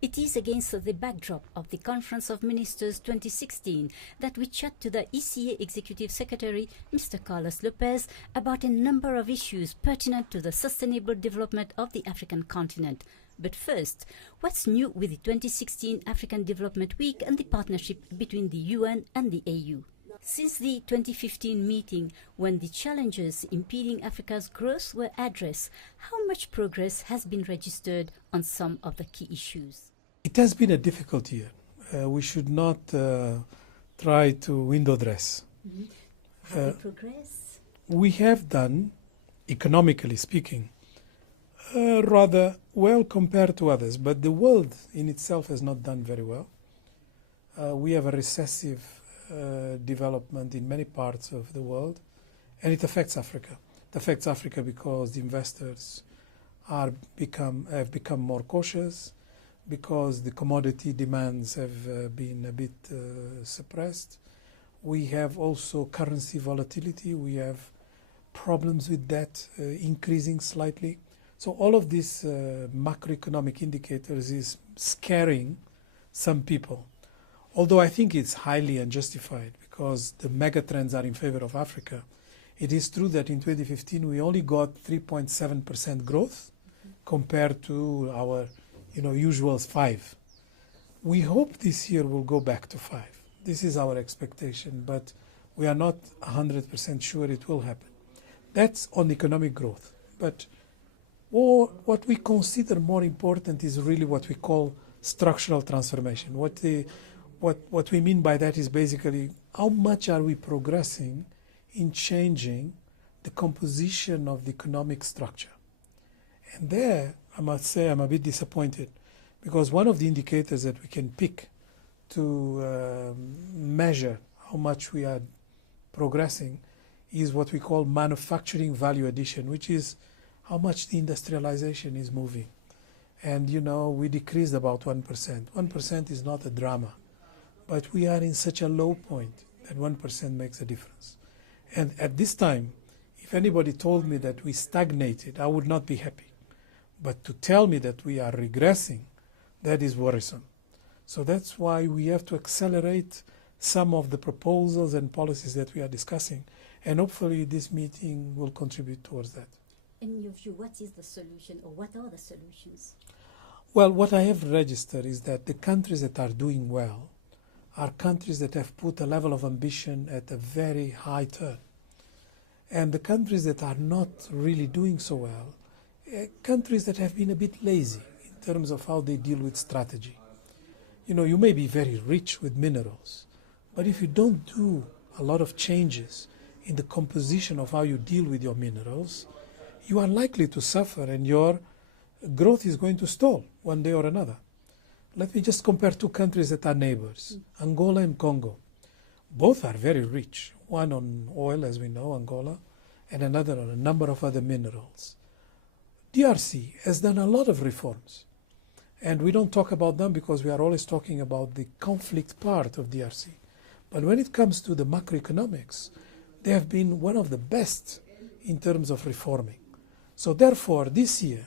It is against the backdrop of the Conference of Ministers 2016 that we chat to the ECA Executive Secretary, Mr. Carlos Lopes, about a number of issues pertinent to the sustainable development of the African continent. But first, what's new with the 2016 African Development Week and the partnership between the UN and the AU? Since the 2015 meeting, when the challenges impeding Africa's growth were addressed, how much progress has been registered on some of the key issues? It has been a difficult year. We should not try to window dress. Have we progressed? We have done, economically speaking, rather well compared to others, but the world in itself has not done very well. We have a recessive development in many parts of the world, and it affects Africa. It affects Africa because the investors have become more cautious, because the commodity demands have been a bit suppressed. We have also currency volatility. We have problems with debt increasing slightly. So all of these macroeconomic indicators is scaring some people. Although I think it's highly unjustified because the mega trends are in favor of Africa. It is true that in 2015 we only got 3.7% growth compared to our usual 5. We hope this year will go back to 5. This is our expectation, but we are not 100% sure it will happen. That's on economic growth. But what we consider more important is really what we call structural transformation. What we mean by that is basically how much are we progressing in changing the composition of the economic structure. And there, I must say I'm a bit disappointed because one of the indicators that we can pick to measure how much we are progressing is what we call manufacturing value addition, which is how much the industrialization is moving. And we decreased about 1%. 1% is not a drama, but we are in such a low point that 1% makes a difference. And at this time, if anybody told me that we stagnated, I would not be happy. But to tell me that we are regressing, that is worrisome. So that's why we have to accelerate some of the proposals and policies that we are discussing. And hopefully this meeting will contribute towards that. In your view, what is the solution or what are the solutions? Well, what I have registered is that the countries that are doing well are countries that have put a level of ambition at a very high turn. And the countries that are not really doing so well, countries that have been a bit lazy in terms of how they deal with strategy. You may be very rich with minerals, but if you don't do a lot of changes in the composition of how you deal with your minerals, you are likely to suffer and your growth is going to stall one day or another. Let me just compare two countries that are neighbors, Angola and Congo. Both are very rich, one on oil, as we know, Angola, and another on a number of other minerals. DRC has done a lot of reforms, and we don't talk about them because we are always talking about the conflict part of DRC. But when it comes to the macroeconomics, they have been one of the best in terms of reforming. So therefore, this year,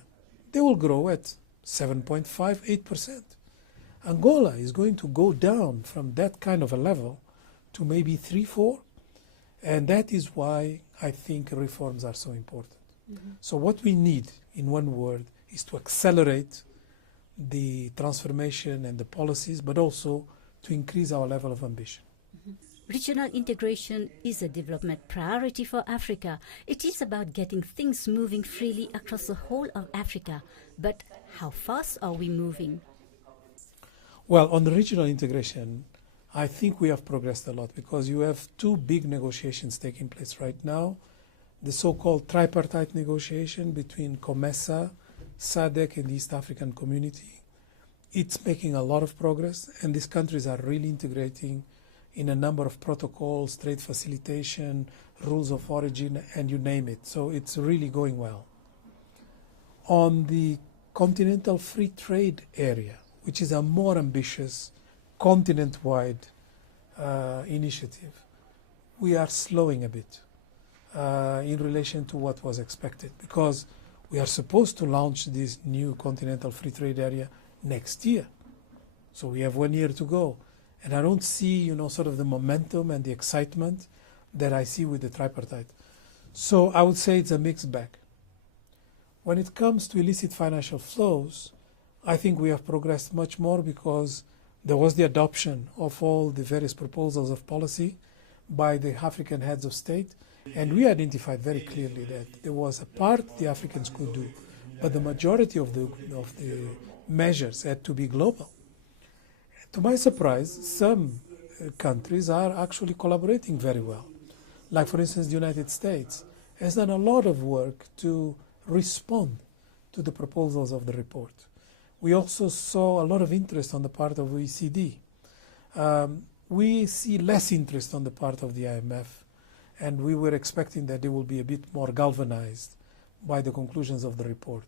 they will grow at 7.5, 8%. Angola is going to go down from that kind of a level to maybe 3, 4. And that is why I think reforms are so important. So what we need, in one word, is to accelerate the transformation and the policies, but also to increase our level of ambition. Regional integration is a development priority for Africa. It is about getting things moving freely across the whole of Africa. But how fast are we moving? Well, on the regional integration, I think we have progressed a lot because you have two big negotiations taking place right now. The so-called tripartite negotiation between COMESA, SADC, and the East African Community. It's making a lot of progress, and these countries are really integrating in a number of protocols, trade facilitation, rules of origin, and you name it. So it's really going well. On the continental free trade area, which is a more ambitious continent-wide initiative, we are slowing a bit in relation to what was expected because we are supposed to launch this new continental free trade area next year. So we have 1 year to go. And I don't see, sort of the momentum and the excitement that I see with the tripartite. So I would say it's a mixed bag. When it comes to illicit financial flows, I think we have progressed much more because there was the adoption of all the various proposals of policy by the African heads of state. And we identified very clearly that there was a part the Africans could do, but the majority of the measures had to be global. To my surprise, some countries are actually collaborating very well. Like, for instance, the United States has done a lot of work to respond to the proposals of the report. We also saw a lot of interest on the part of OECD. We see less interest on the part of the IMF, and we were expecting that they will be a bit more galvanized by the conclusions of the report.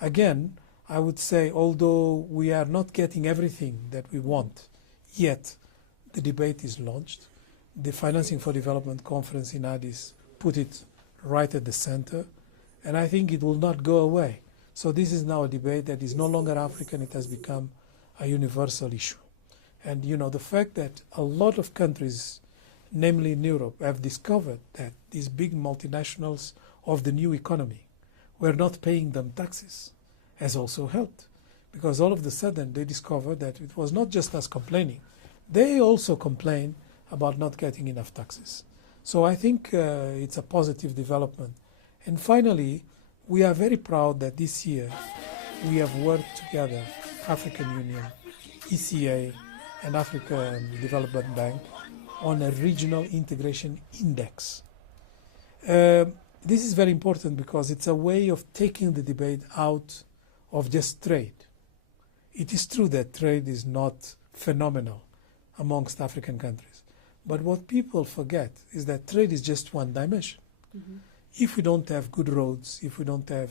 Again, I would say, although we are not getting everything that we want, yet the debate is launched. The Financing for Development Conference in Addis put it right at the center, and I think it will not go away. So this is now a debate that is no longer African, it has become a universal issue. And the fact that a lot of countries, namely in Europe, have discovered that these big multinationals of the new economy were not paying them taxes has also helped, because all of a sudden they discovered that it was not just us complaining. They also complain about not getting enough taxes. So I think it's a positive development. And finally, we are very proud that this year we have worked together, African Union, ECA, and African Development Bank, on a regional integration index. This is very important because it's a way of taking the debate out of just trade. It is true that trade is not phenomenal amongst African countries. But what people forget is that trade is just one dimension. Mm-hmm. If we don't have good roads, if we don't have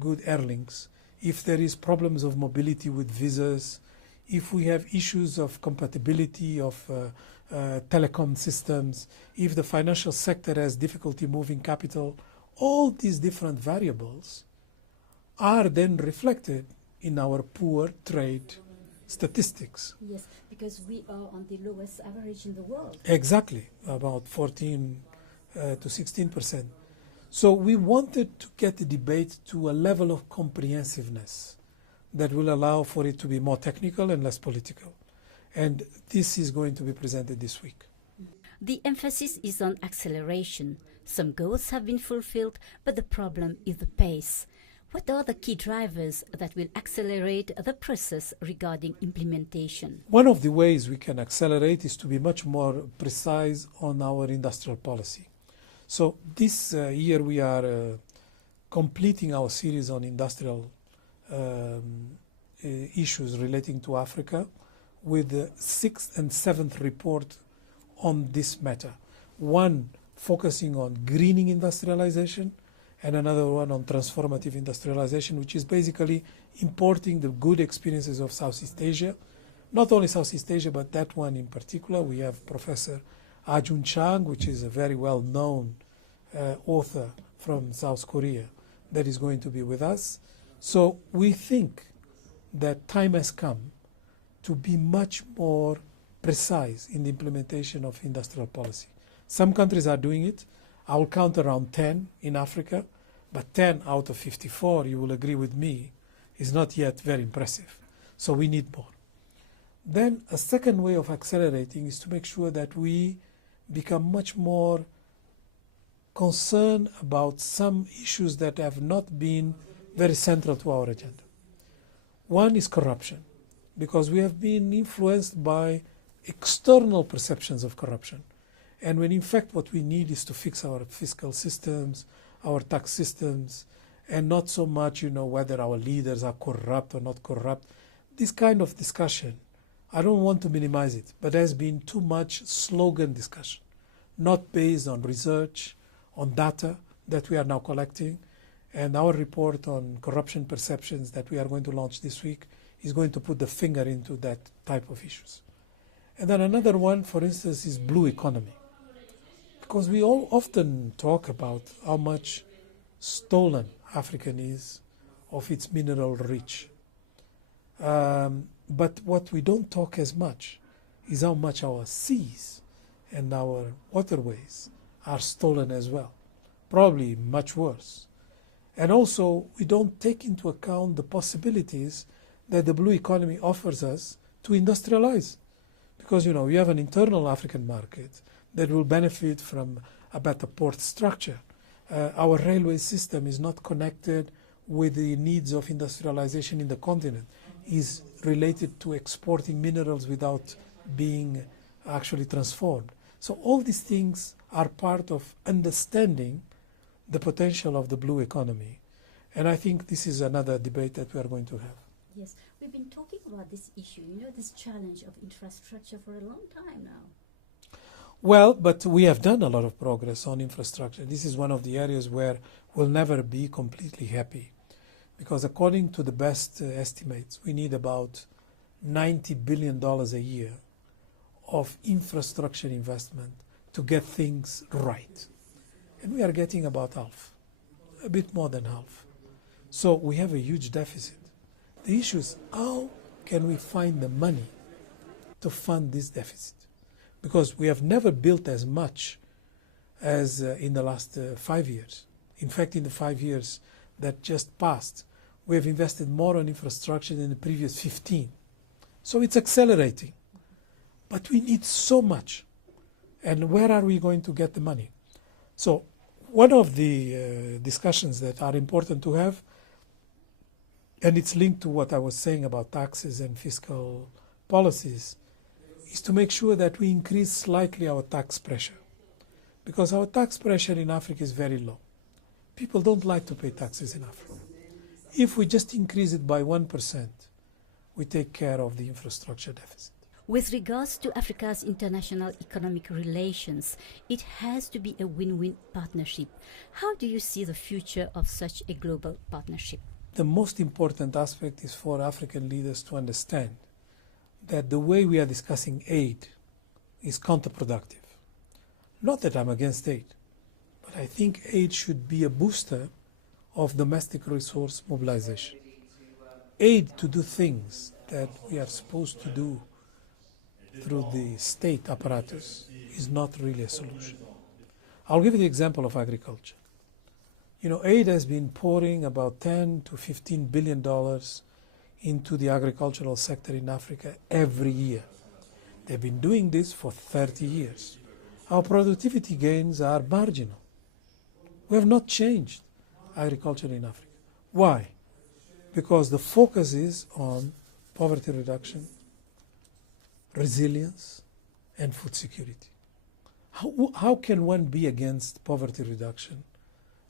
good airlinks, if there is problems of mobility with visas, if we have issues of compatibility of telecom systems, if the financial sector has difficulty moving capital, all these different variables are then reflected in our poor trade statistics. Yes, because we are on the lowest average in the world. Exactly, about 14 to 16%. So we wanted to get the debate to a level of comprehensiveness that will allow for it to be more technical and less political. And this is going to be presented this week. The emphasis is on acceleration. Some goals have been fulfilled, but the problem is the pace. What are the key drivers that will accelerate the process regarding implementation? One of the ways we can accelerate is to be much more precise on our industrial policy. So this year we are completing our series on industrial issues relating to Africa with the 6th and 7th report on this matter. One focusing on greening industrialization, and another one on transformative industrialization, which is basically importing the good experiences of Southeast Asia. Not only Southeast Asia, but that one in particular. We have Professor Ajun Chang, which is a very well-known author from South Korea, that is going to be with us. So we think that time has come to be much more precise in the implementation of industrial policy. Some countries are doing it. I will count around 10 in Africa, but 10 out of 54, you will agree with me, is not yet very impressive. So we need more. Then a second way of accelerating is to make sure that we become much more concerned about some issues that have not been very central to our agenda. One is corruption, because we have been influenced by external perceptions of corruption. And when in fact what we need is to fix our fiscal systems, our tax systems, and not so much, whether our leaders are corrupt or not corrupt. This kind of discussion, I don't want to minimize it, but there has been too much slogan discussion, not based on research, on data that we are now collecting. And our report on corruption perceptions that we are going to launch this week is going to put the finger into that type of issues. And then another one, for instance, is blue economy. Because we all often talk about how much stolen Africa is of its mineral rich. But what we don't talk as much is how much our seas and our waterways are stolen as well. Probably much worse. And also, we don't take into account the possibilities that the blue economy offers us to industrialize. Because, you know, we have an internal African market that will benefit from a better port structure. Our railway system is not connected with the needs of industrialization in the continent. Is related to exporting minerals without being actually transformed. So all these things are part of understanding the potential of the blue economy. And I think this is another debate that we are going to have. Yes, we've been talking about this issue, you know, this challenge of infrastructure for a long time now. Well, but we have done a lot of progress on infrastructure. This is one of the areas where we'll never be completely happy. Because according to the best estimates, we need about $90 billion a year of infrastructure investment to get things right. And we are getting about half, a bit more than half. So we have a huge deficit. The issue is, how can we find the money to fund this deficit? Because we have never built as much as in the last 5 years. In fact, in the 5 years that just passed, we have invested more on infrastructure than the previous 15. So it's accelerating. But we need so much. And where are we going to get the money? So one of the discussions that are important to have, and it's linked to what I was saying about taxes and fiscal policies, is to make sure that we increase slightly our tax pressure. Because our tax pressure in Africa is very low. People don't like to pay taxes in Africa. If we just increase it by 1%, we take care of the infrastructure deficit. With regards to Africa's international economic relations, it has to be a win-win partnership. How do you see the future of such a global partnership? The most important aspect is for African leaders to understand that the way we are discussing aid is counterproductive. Not that I'm against aid, but I think aid should be a booster of domestic resource mobilization. Aid to do things that we are supposed to do through the state apparatus is not really a solution. I'll give you the example of agriculture. You know, aid has been pouring about $10 to $15 billion into the agricultural sector in Africa every year. They've been doing this for 30 years. Our productivity gains are marginal. We have not changed agriculture in Africa. Why? Because the focus is on poverty reduction, resilience, and food security. How can one be against poverty reduction,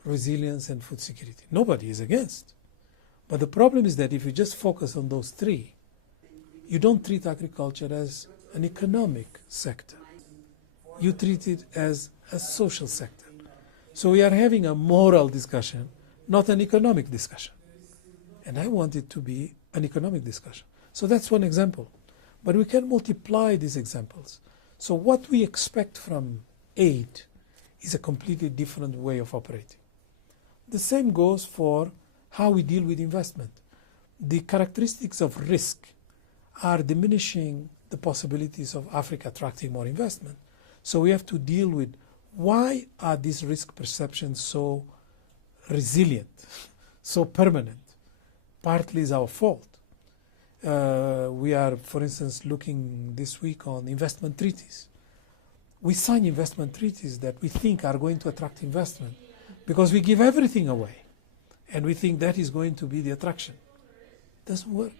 resilience, and food security? Nobody is against. But the problem is that if you just focus on those three, you don't treat agriculture as an economic sector. You treat it as a social sector. So we are having a moral discussion, not an economic discussion. And I want it to be an economic discussion. So that's one example. But we can multiply these examples. So what we expect from aid is a completely different way of operating. The same goes for how we deal with investment. The characteristics of risk are diminishing the possibilities of Africa attracting more investment. So we have to deal with why are these risk perceptions so resilient, so permanent. Partly is our fault. We are, for instance, looking this week on investment treaties. We sign investment treaties that we think are going to attract investment because we give everything away and we think that is going to be the attraction. It doesn't work.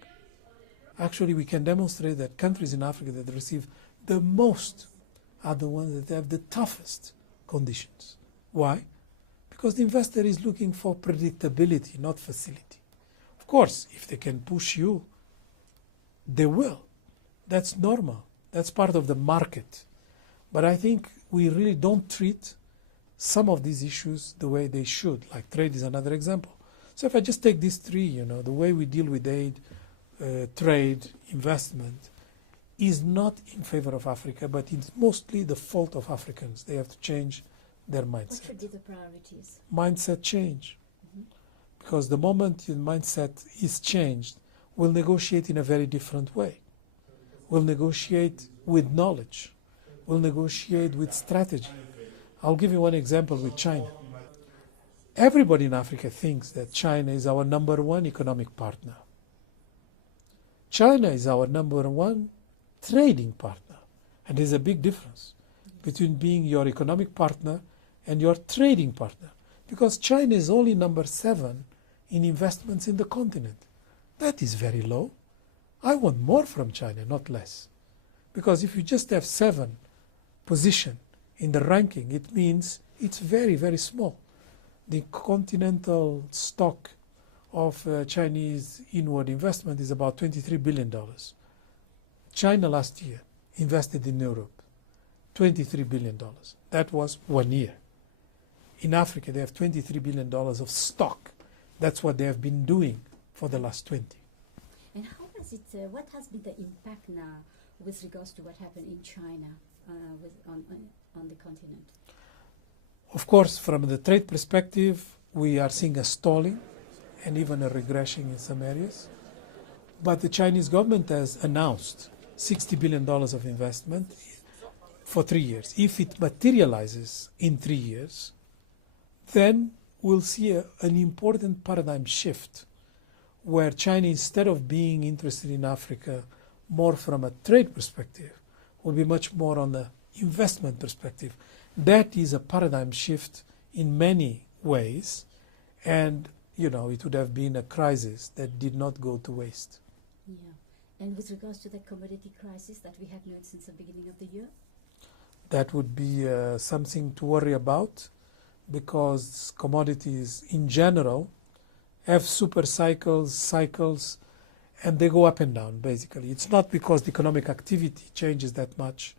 Actually, we can demonstrate that countries in Africa that receive the most are the ones that have the toughest conditions. Why? Because the investor is looking for predictability, not facility. Of course, if they can push you, they will. That's normal. That's part of the market. But I think we really don't treat some of these issues the way they should. Like trade is another example. So if I just take these three, you know, the way we deal with aid, trade, investment, is not in favor of Africa, but it's mostly the fault of Africans. They have to change their mindset. What should be the priorities? Mindset change. Because the moment your mindset is changed, will negotiate in a very different way. Will negotiate with knowledge. Will negotiate with strategy. I'll give you one example with China. Everybody in Africa thinks that China is our number one economic partner. China is our number one trading partner. And there's a big difference between being your economic partner and your trading partner. Because China is only number 7 in investments in the continent. That is very low. I want more from China, not less. Because if you just have 7 position in the ranking, it means it's very, very small. The continental stock of Chinese inward investment is about $23 billion. China last year invested in Europe $23 billion. That was 1 year. In Africa, they have $23 billion of stock. That's what they have been doing for the last 20. And how has it, what has been the impact now with regards to what happened in China on the continent? Of course, from the trade perspective, we are seeing a stalling and even a regression in some areas. But the Chinese government has announced $60 billion of investment for 3 years. If it materializes in 3 years, then we'll see an important paradigm shift where China, instead of being interested in Africa more from a trade perspective, will be much more on the investment perspective. That is a paradigm shift in many ways, and it would have been a crisis that did not go to waste. Yeah. And with regards to the commodity crisis that we have known since the beginning of the year? That would be something to worry about, because commodities in general have super cycles, and they go up and down, basically. It's not because the economic activity changes that much,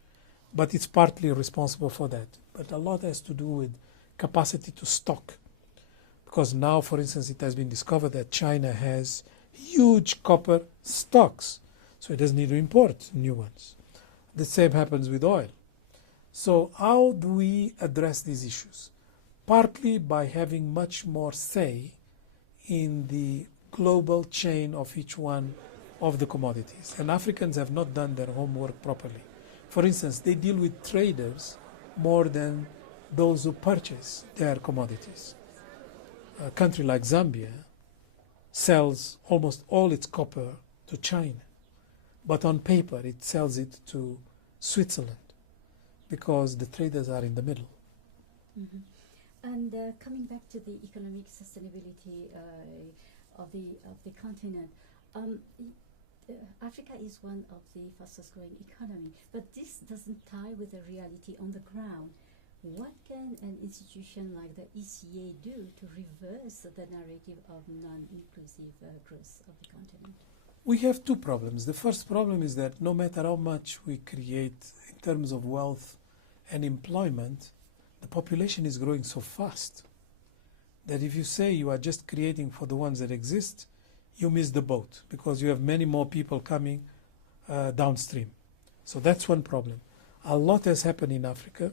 but it's partly responsible for that. But a lot has to do with capacity to stock. Because now, for instance, it has been discovered that China has huge copper stocks, so it doesn't need to import new ones. The same happens with oil. So how do we address these issues? Partly by having much more say in the global chain of each one of the commodities. And Africans have not done their homework properly. For instance, they deal with traders more than those who purchase their commodities. A country like Zambia sells almost all its copper to China, but on paper it sells it to Switzerland because the traders are in the middle. Mm-hmm. And coming back to the economic sustainability of the continent, Africa is one of the fastest growing economy, but this doesn't tie with the reality on the ground. What can an institution like the ECA do to reverse the narrative of non-inclusive growth of the continent? We have 2 problems. The first problem is that no matter how much we create in terms of wealth and employment, the population is growing so fast that if you say you are just creating for the ones that exist, you miss the boat, because you have many more people coming downstream. So that's one problem. A lot has happened in Africa,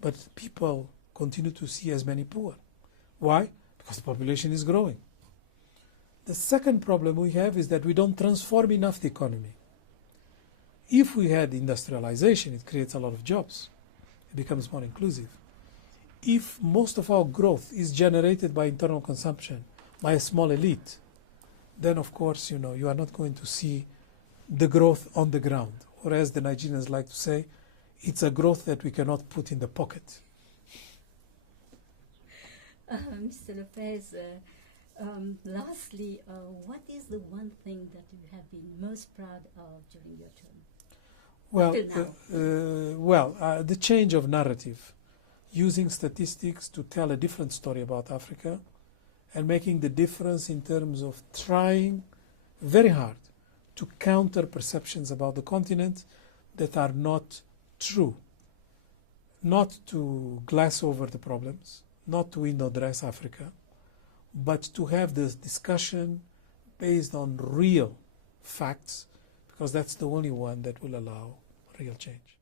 but people continue to see as many poor. Why? Because the population is growing. The second problem we have is that we don't transform enough the economy. If we had industrialization, it creates a lot of jobs. It becomes more inclusive. If most of our growth is generated by internal consumption, by a small elite, then of course, you are not going to see the growth on the ground. Or as the Nigerians like to say, it's a growth that we cannot put in the pocket. Mr. Lopes, lastly, what is the one thing that you have been most proud of during your term? The change of narrative, using statistics to tell a different story about Africa, and making the difference in terms of trying very hard to counter perceptions about the continent that are not true. Not to glass over the problems, not to window dress Africa, but to have this discussion based on real facts, because that's the only one that will allow real change.